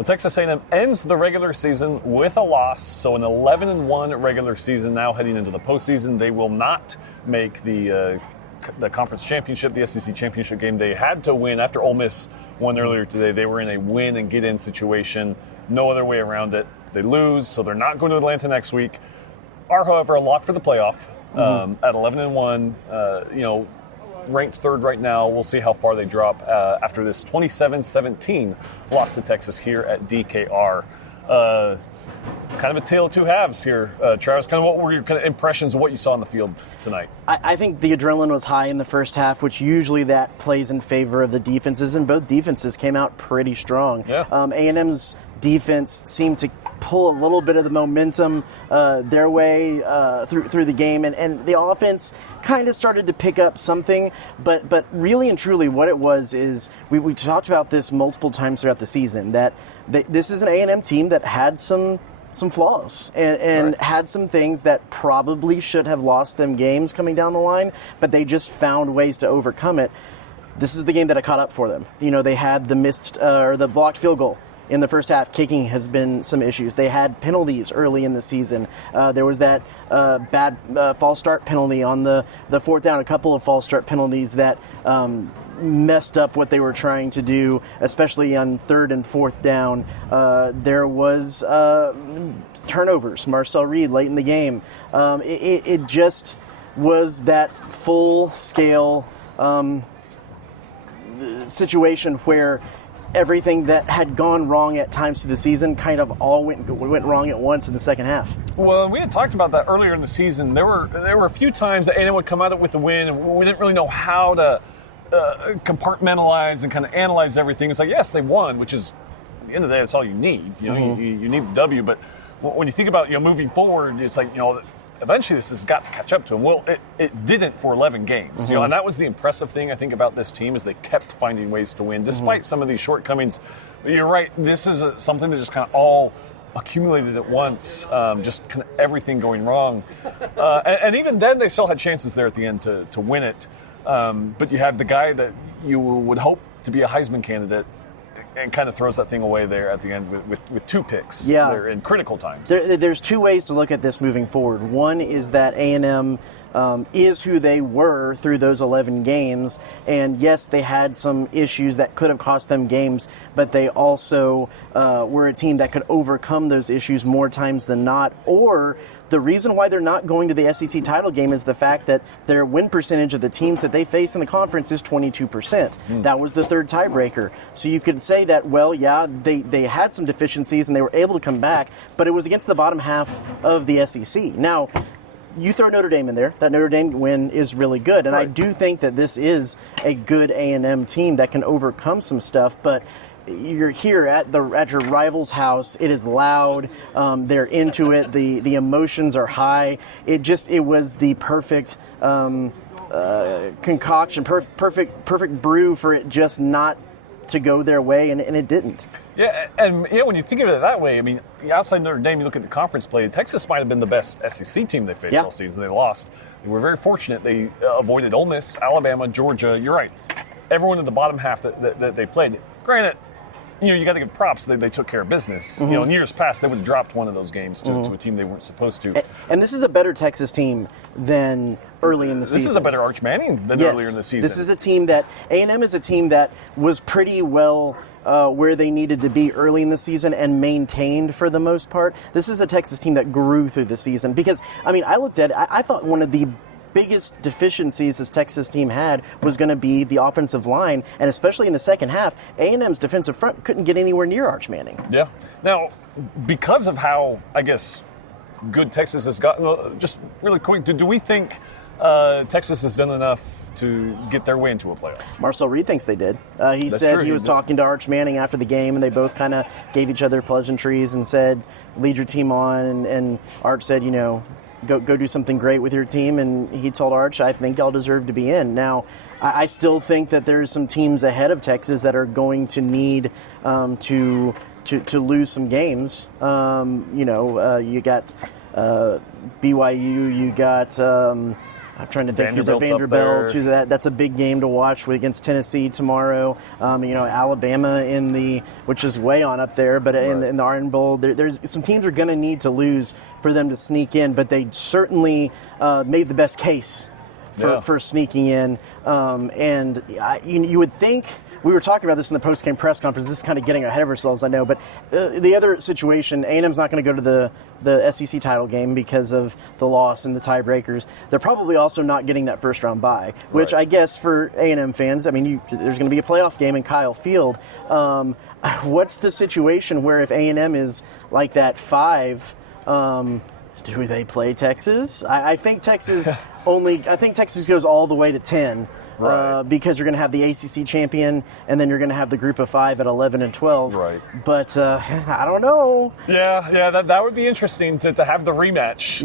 Well, Texas A&M ends the regular season with a loss, so an 11-1 regular season now heading into the postseason. They will not make the conference championship, the SEC championship game. They had to win after Ole Miss won earlier today. They were in a win and get in situation. No other way around it. They lose, so they're not going to Atlanta next week. Are, however, a lock for the playoff at 11-1. Ranked third right now. We'll see how far they drop after this 27-17 loss to Texas here at DKR. Kind of a tale of two halves here. Travis, kind of what were your kind of impressions of what you saw on the field tonight? I think the adrenaline was high in the first half, which usually that plays in favor of the defenses, and both defenses came out pretty strong. Yeah. A&M's defense seemed to pull a little bit of the momentum their way through the game, and the offense kind of started to pick up something, but really and truly what it was is we talked about this multiple times throughout the season, that this is an A&M team that had some flaws and right. had some things that probably should have lost them games coming down the line, but they just found ways to overcome it. This is the game that I caught up for them. They had the missed or the blocked field goal in the first half. Kicking has been some issues. They had penalties early in the season. There was that bad false start penalty on the fourth down, a couple of false start penalties that messed up what they were trying to do, especially on third and fourth down. There was turnovers, Marcel Reed late in the game. It just was that full-scale situation where everything that had gone wrong at times through the season kind of all went wrong at once in the second half. Well, we had talked about that earlier in the season. There were a few times that A&M would come out with the win, and we didn't really know how to compartmentalize and kind of analyze everything. It's like, yes, they won, which is, at the end of the day, that's all you need. You need the W. But when you think about moving forward, it's like, eventually this has got to catch up to them. Well, it didn't for 11 games. And that was the impressive thing, I think, about this team is they kept finding ways to win despite some of these shortcomings. You're right. This is something that just kind of all accumulated at once, just kind of everything going wrong. And even then, they still had chances there at the end to win it. But you have the guy that you would hope to be a Heisman candidate and kind of throws that thing away there at the end with two picks. Yeah. There in critical times. There's two ways to look at this moving forward. One is that A&M is who they were through those 11 games, and yes, they had some issues that could have cost them games, but they also were a team that could overcome those issues more times than not. Or the reason why they're not going to the SEC title game is the fact that their win percentage of the teams that they face in the conference is 22%. That was the third tiebreaker. So you could say that, well, yeah, they had some deficiencies and they were able to come back, but it was against the bottom half of the SEC. Now, you throw Notre Dame in there. That Notre Dame win is really good, and right. I do think that this is a good A&M team that can overcome some stuff, but you're here at your rival's house. It is loud. They're into it. The emotions are high. It was the perfect concoction, perfect brew for it just not to go their way, and it didn't. Yeah, and when you think of it that way, I mean, outside Notre Dame, you look at the conference play, Texas might have been the best SEC team they faced all season. They lost. They were very fortunate. They avoided Ole Miss, Alabama, Georgia. You're right. Everyone in the bottom half that they played. Granted, you got to give props. They took care of business. In years past, they would have dropped one of those games to a team they weren't supposed to. And this is a better Texas team than early in the season. This is a better Arch Manning than earlier in the season. This is a team that A&M is a team that was pretty well where they needed to be early in the season and maintained for the most part. This is a Texas team that grew through the season because, I looked at it. I thought one of the biggest deficiencies this Texas team had was going to be the offensive line, and especially in the second half, A&M's defensive front couldn't get anywhere near Arch Manning. Yeah. Now, because of how, I guess, good Texas has gotten, just really quick, do we think Texas has done enough to get their way into a playoff? Marcel Reed thinks they did. He That's said true. He was talking to Arch Manning after the game, and they both kind of gave each other pleasantries and said, lead your team on, and Arch said, Go do something great with your team, and he told Arch, I think y'all deserve to be in. Now, I still think that there's some teams ahead of Texas that are going to need to lose some games. You got BYU, you got I'm trying to think who's at Vanderbilt's Vanderbilt. That's a big game to watch against Tennessee tomorrow. Alabama which is way on up there, but in the Iron Bowl, there's some teams are going to need to lose for them to sneak in, but they certainly made the best case for sneaking in. You would think. We were talking about this in the post-game press conference. This is kind of getting ahead of ourselves, I know. But the other situation, A&M's not going to go to the SEC title game because of the loss and the tiebreakers. They're probably also not getting that first-round bye, which I guess for A&M fans, I mean, there's going to be a playoff game in Kyle Field. What's the situation where if A&M is like that 5, do they play Texas? I think Texas Texas goes all the way to 10. Because you're going to have the ACC champion, and then you're going to have the group of 5 at 11 and 12. Right. But I don't know. Yeah, that would be interesting to have the rematch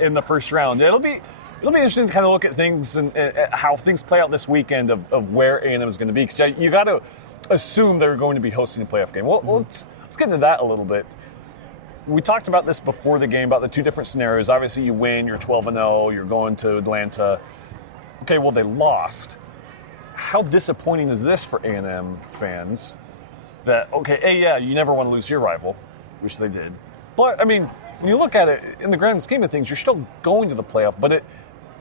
in the first round. It'll be interesting to kind of look at things and how things play out this weekend of where A&M is going to be. Because you got to assume they're going to be hosting a playoff game. Well, let's get into that a little bit. We talked about this before the game, about the two different scenarios. Obviously, you win, you're 12-0, you're going to Atlanta. Okay, well, they lost. How disappointing is this for A&M fans? That, you never want to lose your rival, which they did. But, I mean, when you look at it, in the grand scheme of things, you're still going to the playoff. But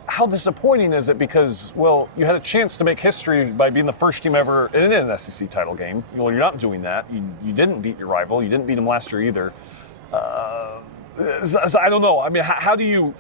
how disappointing is it? Because, well, you had a chance to make history by being the first team ever in an SEC title game. Well, you're not doing that. You didn't beat your rival. You didn't beat them last year either. So I don't know. I mean, how do you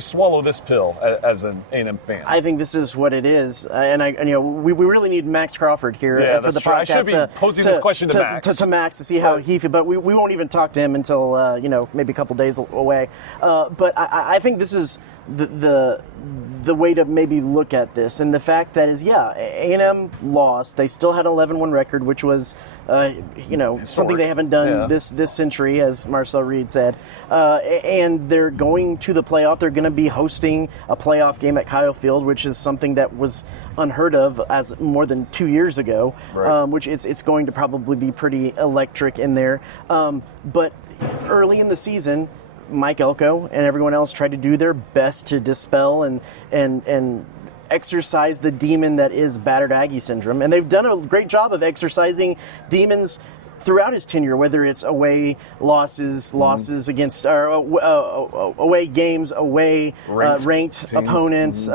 swallow this pill as an A&M fan? I think this is what it is, we really need Max Crawford here for the podcast. I should be posing this question to Max. To Max to see how he feels, but we won't even talk to him until maybe a couple days away. But I think this is the way to maybe look at this, and the fact that is A&M lost. They still had an 11-1 record, which was something they haven't done this century, as Marcel Reed said, and they're going to the playoff. They're going to be hosting a playoff game at Kyle Field, which is something that was unheard of as more than 2 years ago, which it's going to probably be pretty electric in there. But early in the season, Mike Elko and everyone else tried to do their best to dispel and exorcise the demon that is battered Aggie syndrome. And they've done a great job of exorcising demons throughout his tenure, whether it's away losses against away games, away ranked opponents,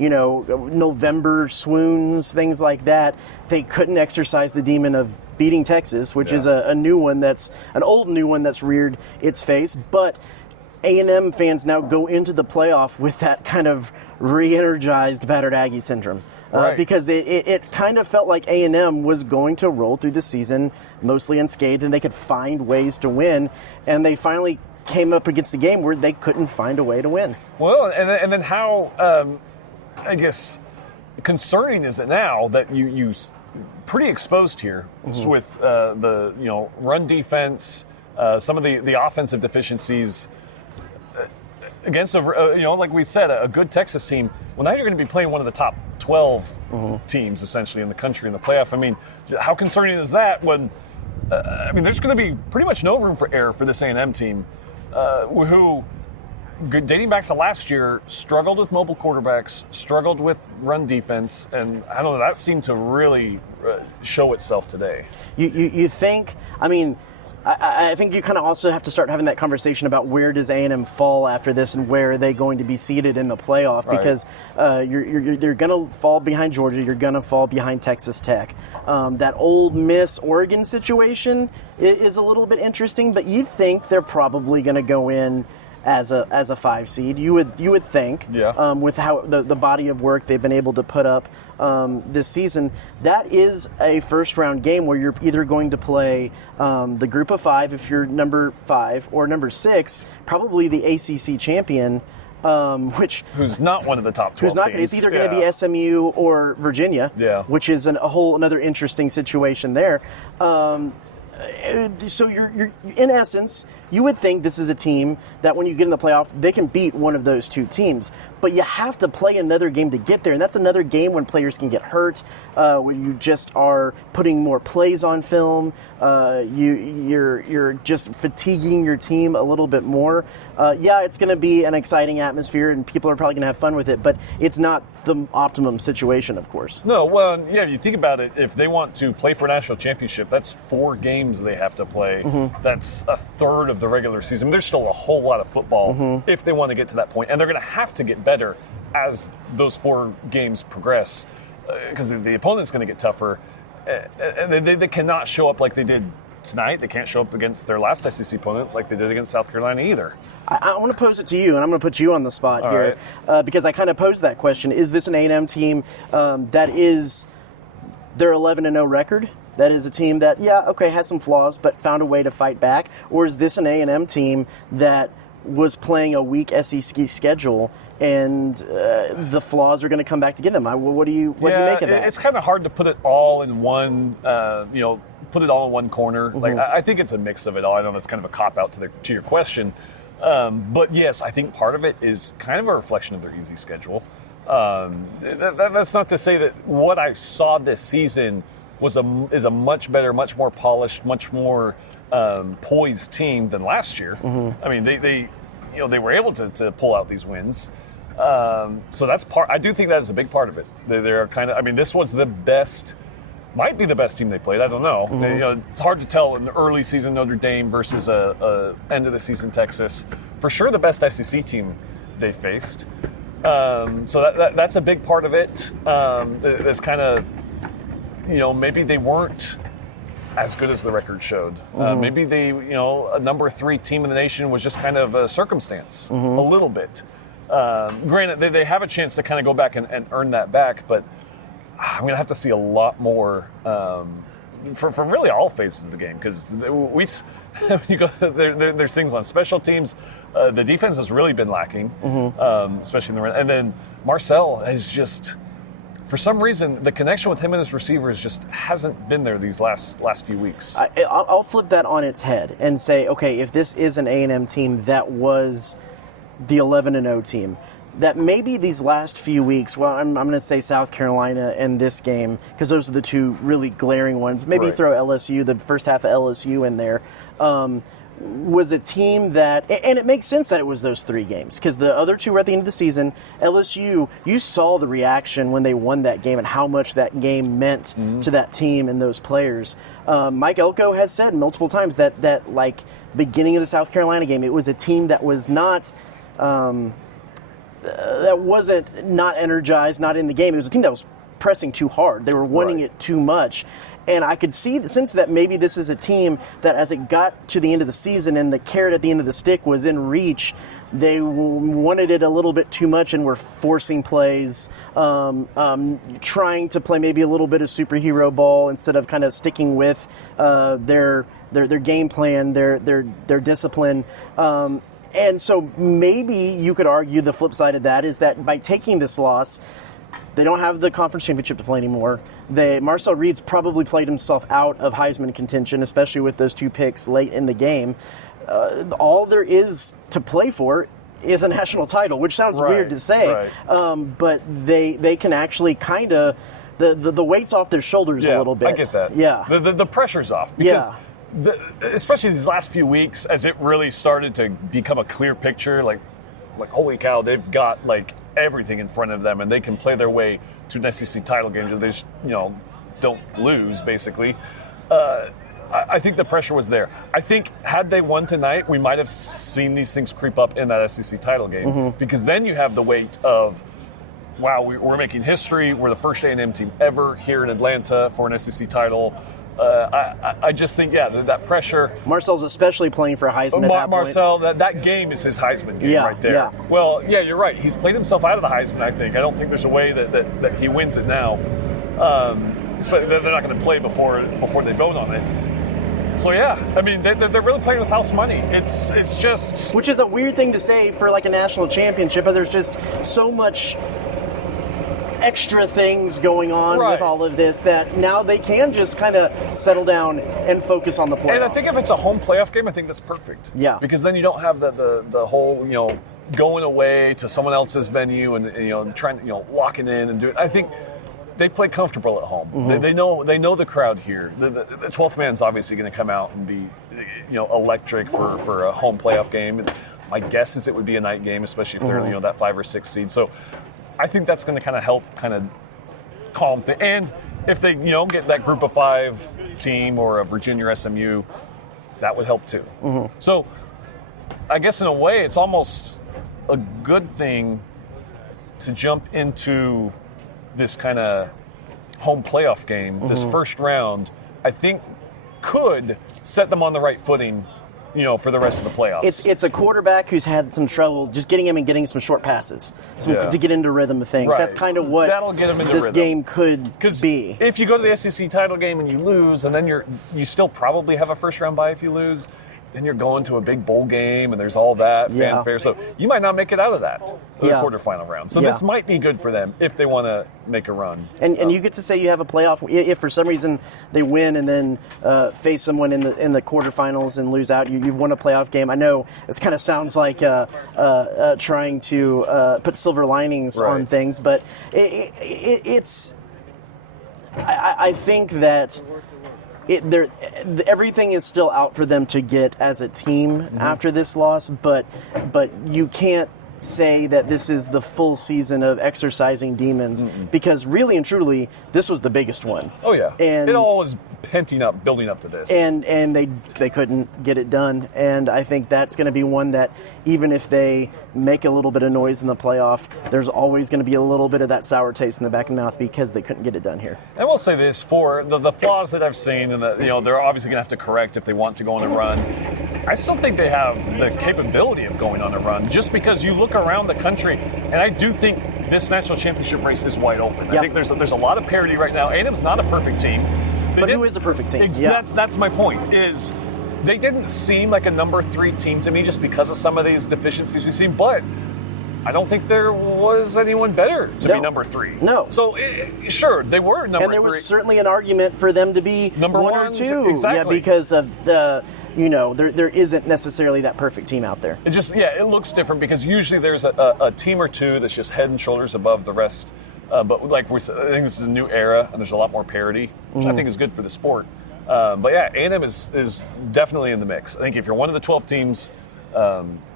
November swoons, things like that. They couldn't exorcise the demon of beating Texas, which is an old new one that's reared its face. But A&M fans now go into the playoff with that kind of re-energized battered Aggie syndrome. Because it kind of felt like A&M was going to roll through the season mostly unscathed, and they could find ways to win. And they finally came up against the game where they couldn't find a way to win. Well, and then how, I guess, concerning is it now that you pretty exposed here with the run defense, some of the offensive deficiencies against like we said, a good Texas team. Well, now you're going to be playing one of the top 12 teams essentially in the country in the playoff. I mean, how concerning is that when there's going to be pretty much no room for error for this A&M team, who, dating back to last year, struggled with mobile quarterbacks, struggled with run defense, and I don't know, that seemed to really show itself today. You think, I think you kind of also have to start having that conversation about where does A&M fall after this and where are they going to be seated in the playoff, because you're going to fall behind Georgia, you're going to fall behind Texas Tech. That Ole Miss Oregon situation is a little bit interesting, but you think they're probably going to go in as a 5 seed. You would think, with how the body of work they've been able to put up this season. That is a first round game where you're either going to play the group of 5 if you're number 5, or number 6, probably the ACC champion, who's not one of the top 12 teams. It's either going to be SMU or Virginia, which is a whole another interesting situation there. So you're in essence, you would think this is a team that when you get in the playoff, they can beat one of those two teams. But you have to play another game to get there, and that's another game when players can get hurt, where you just are putting more plays on film. You're just fatiguing your team a little bit more. Yeah, it's going to be an exciting atmosphere, and people are probably going to have fun with it. But it's not the optimum situation, of course. No, well, yeah, you think about it. If they want to play for a national championship, that's 4 games they have to play. That's a third of the regular season. There's still a whole lot of football if they want to get to that point, and they're going to have to get better as those 4 games progress, because the opponent's going to get tougher, and they cannot show up like they did tonight. They can't show up against their last SEC opponent like they did against South Carolina either. I want to pose it to you, and I'm going to put you on the spot here, because I kind of posed that question. Is this an A&M team that is their 11-0 record? That is a team that, has some flaws, but found a way to fight back? Or is this an A&M team that was playing a weak SEC schedule and the flaws are going to come back to get them? What do you make of that? It's kind of hard to put it all in one, put it all in one corner. Like I think it's a mix of it all. I know that's kind of a cop-out to your question. But yes, I think part of it is kind of a reflection of their easy schedule. That's not to say that what I saw this season is a much better, much more polished, much more poised team than last year. I mean, they were able to pull out these wins. So that's part. I do think that is a big part of it. They're kind of. I mean, this was the best. Might be the best team they played. I don't know. It's hard to tell in the early season Notre Dame versus a end of the season Texas. For sure, the best SEC team they faced. So that's a big part of it. It's kind of. Maybe they weren't as good as the record showed. Maybe they, a number 3 team in the nation was just kind of a circumstance, a little bit. Granted, they have a chance to kind of go back and earn that back, but I'm going to have to see a lot more from really all phases of the game, because there's things on special teams. The defense has really been lacking, especially in the run. And then Marcel has just... For some reason, the connection with him and his receivers just hasn't been there these last few weeks. I'll flip that on its head and say, okay, if this is an A&M team that was the 11-0 team, that maybe these last few weeks, well, I'm going to say South Carolina and this game, because those are the 2 really glaring ones. Maybe throw LSU, the first half of LSU in there. Was a team that, and it makes sense that it was those 3 games, because the other 2 were at the end of the season. LSU, you saw the reaction when they won that game and how much that game meant to that team and those players. Mike Elko has said multiple times that like beginning of the South Carolina game, it was a team that was not not energized, not in the game. It was a team that was pressing too hard. They were wanting it too much. And I could see the sense that maybe this is a team that as it got to the end of the season and the carrot at the end of the stick was in reach, they wanted it a little bit too much and were forcing plays, trying to play maybe a little bit of superhero ball instead of kind of sticking with their game plan, their discipline. And so maybe you could argue the flip side of that is that by taking this loss, they don't have the conference championship to play anymore. Marcel Reed's probably played himself out of Heisman contention, especially with those 2 picks late in the game. All there is to play for is a national title, which sounds weird to say, but they can actually kind of the weight's off their shoulders a little bit. I get that. Yeah, the pressure's off because. Especially these last few weeks, as it really started to become a clear picture, like holy cow, they've got like everything in front of them, and they can play their way to an SEC title game. They just, don't lose, basically. I think the pressure was there. I think had they won tonight, we might have seen these things creep up in that SEC title game, because then you have the weight of, wow, we're making history. We're the first A&M team ever here in Atlanta for an SEC title. I just think, that pressure. Marcel's especially playing for a Heisman at that point. Marcel, that game is his Heisman game right there. Yeah. Well, you're right. He's played himself out of the Heisman, I think. I don't think there's a way that he wins it now. They're not going to play before they vote on it. So, I mean, they're really playing with house money. It's just... Which is a weird thing to say for like a national championship, but there's just so much extra things going on Right. with all of this that now they can just kind of settle down and focus on the playoff. And I think if it's a home playoff game, I think that's perfect. Yeah. Because then you don't have the whole, going away to someone else's venue and trying locking in and do it. I think they play comfortable at home. Mm-hmm. They know the crowd here. The 12th man's obviously going to come out and be electric for a home playoff game. And my guess is it would be a night game, especially if they're that 5 or 6 seed. So I think that's going to kind of help calm things. And if they get that group of 5 team or a Virginia or SMU, that would help too. So I guess in a way it's almost a good thing to jump into this kind of home playoff game, this first round, I think could set them on the right footing, for the rest of the playoffs. It's a quarterback who's had some trouble just getting him and getting some short passes to get into rhythm of things. Right. That's kind of what That'll get him into this rhythm. game could be. If you go to the SEC title game and you lose, and then you still probably have a first round bye if you lose, then you're going to a big bowl game and there's all that fanfare. So you might not make it out of that the quarterfinal round. So this might be good for them if they want to make a run. And you get to say you have a playoff. If for some reason they win and then face someone in the quarterfinals and lose out, you've won a playoff game. I know it kind of sounds like trying to put silver linings on things, but it's. I think that. Everything is still out for them to get as a team after this loss, but you can't say that this is the full season of exercising demons because really and truly this was the biggest one. Oh yeah, and it all was building up to this, and they couldn't get it done. And I think that's going to be one that even if they make a little bit of noise in the playoff, there's always going to be a little bit of that sour taste in the back of the mouth because they couldn't get it done here. And we'll say this, for the flaws that I've seen and that they're obviously going to have to correct if they want to go on a run, I still think they have the capability of going on a run just because you look around the country, and I do think this national championship race is wide open. I think there's a lot of parity right now. A&M's not a perfect team. But who is a perfect team? That's my point, is they didn't seem like a number 3 team to me just because of some of these deficiencies we've seen, but I don't think there was anyone better to be number 3. No. So, sure, they were number 3. And there was certainly an argument for them to be number 1 or 2. Exactly. Yeah, because of the, there isn't necessarily that perfect team out there. It looks different because usually there's a team or two that's just head and shoulders above the rest. But like we said, I think this is a new era, and there's a lot more parity, which I think is good for the sport. But yeah, A&M is definitely in the mix. I think if you're one of the 12 teams,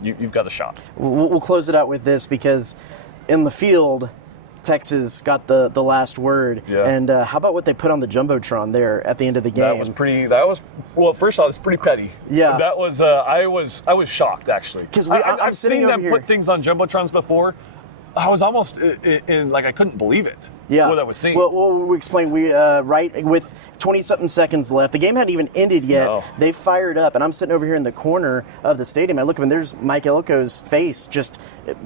you've got a shot. We'll close it out with this because in the field, Texas got the last word. Yeah. And how about what they put on the Jumbotron there at the end of the game? Well, first off, it's pretty petty. Yeah. That was, I was shocked, actually. Because I've seen them put things on Jumbotrons before. I was almost in I couldn't believe it. Yeah. What I was seeing. Well, we'll explain. Right with 20-something seconds left, the game hadn't even ended yet. No. They fired up, and I'm sitting over here in the corner of the stadium. I look up, and there's Mike Elko's face just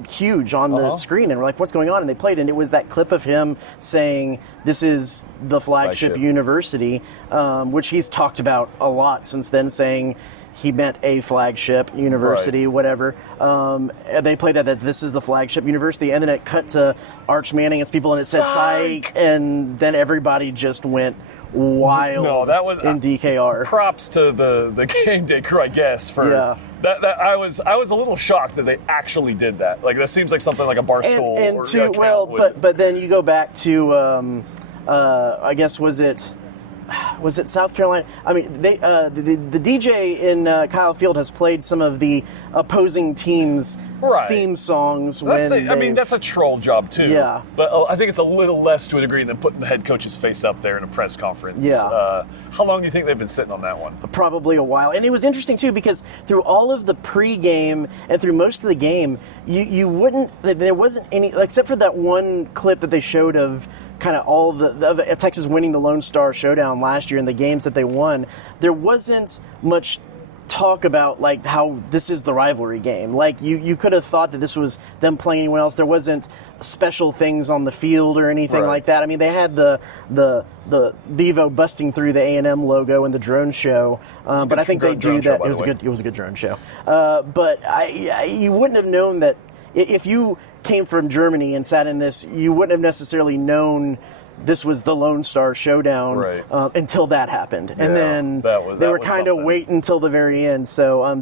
huge on the screen, and we're like, "What's going on?" And they played, and it was that clip of him saying, "This is the flagship university," which he's talked about a lot since then, saying he meant a flagship university, whatever. They played that this is the flagship university, and then it cut to Arch Manning and people, and it said "Psych," and then everybody just went wild. No, that was in DKR. Props to the game day crew, I guess, for that. I was a little shocked that they actually did that. Like that seems like something like a Barstool but then you go back to I guess was it South Carolina? I mean, the DJ in Kyle Field has played some of the opposing teams' theme songs. That's a troll job too. Yeah. But I think it's a little less to a degree than putting the head coach's face up there in a press conference. Yeah. How long do you think they've been sitting on that one? Probably a while. And it was interesting too because through all of the pregame and through most of the game, there wasn't any, except for that one clip that they showed of kind of all of Texas winning the Lone Star Showdown last year and the games that they won. There wasn't much talk about like how this is the rivalry game. Like you could have thought that this was them playing anyone else. There wasn't special things on the field or anything like that. I mean, they had the Bevo busting through the A&M logo in the drone show, but I think they do that. It was a good drone show. But you wouldn't have known that if you came from Germany and sat in this, you wouldn't have necessarily known this was the Lone Star Showdown Right. Until that happened. And Yeah, then they were kind of something. waiting until the very end. So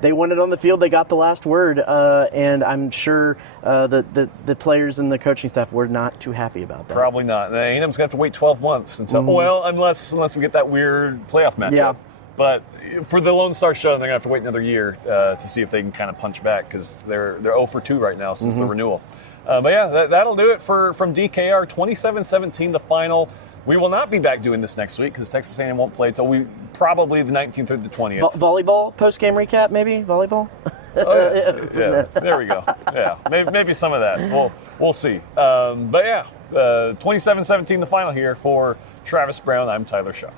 they won it on the field. They got the last word, and I'm sure the players and the coaching staff were not too happy about that. Probably not. And A&M's going to have to wait 12 months until, well, unless we get that weird playoff matchup. Yeah. But for the Lone Star Show, they're going to have to wait another year to see if they can kind of punch back because they're 0 for 2 right now since the renewal. But yeah, that'll do it from DKR. 27-17, the final. We will not be back doing this next week because Texas A&M won't play until probably the 19th or the 20th. Volleyball post-game recap, maybe? Volleyball? Oh, yeah. There we go. Yeah, maybe some of that. We'll see. But yeah, 27-17, the final here for Travis Brown. I'm Tyler Shaw.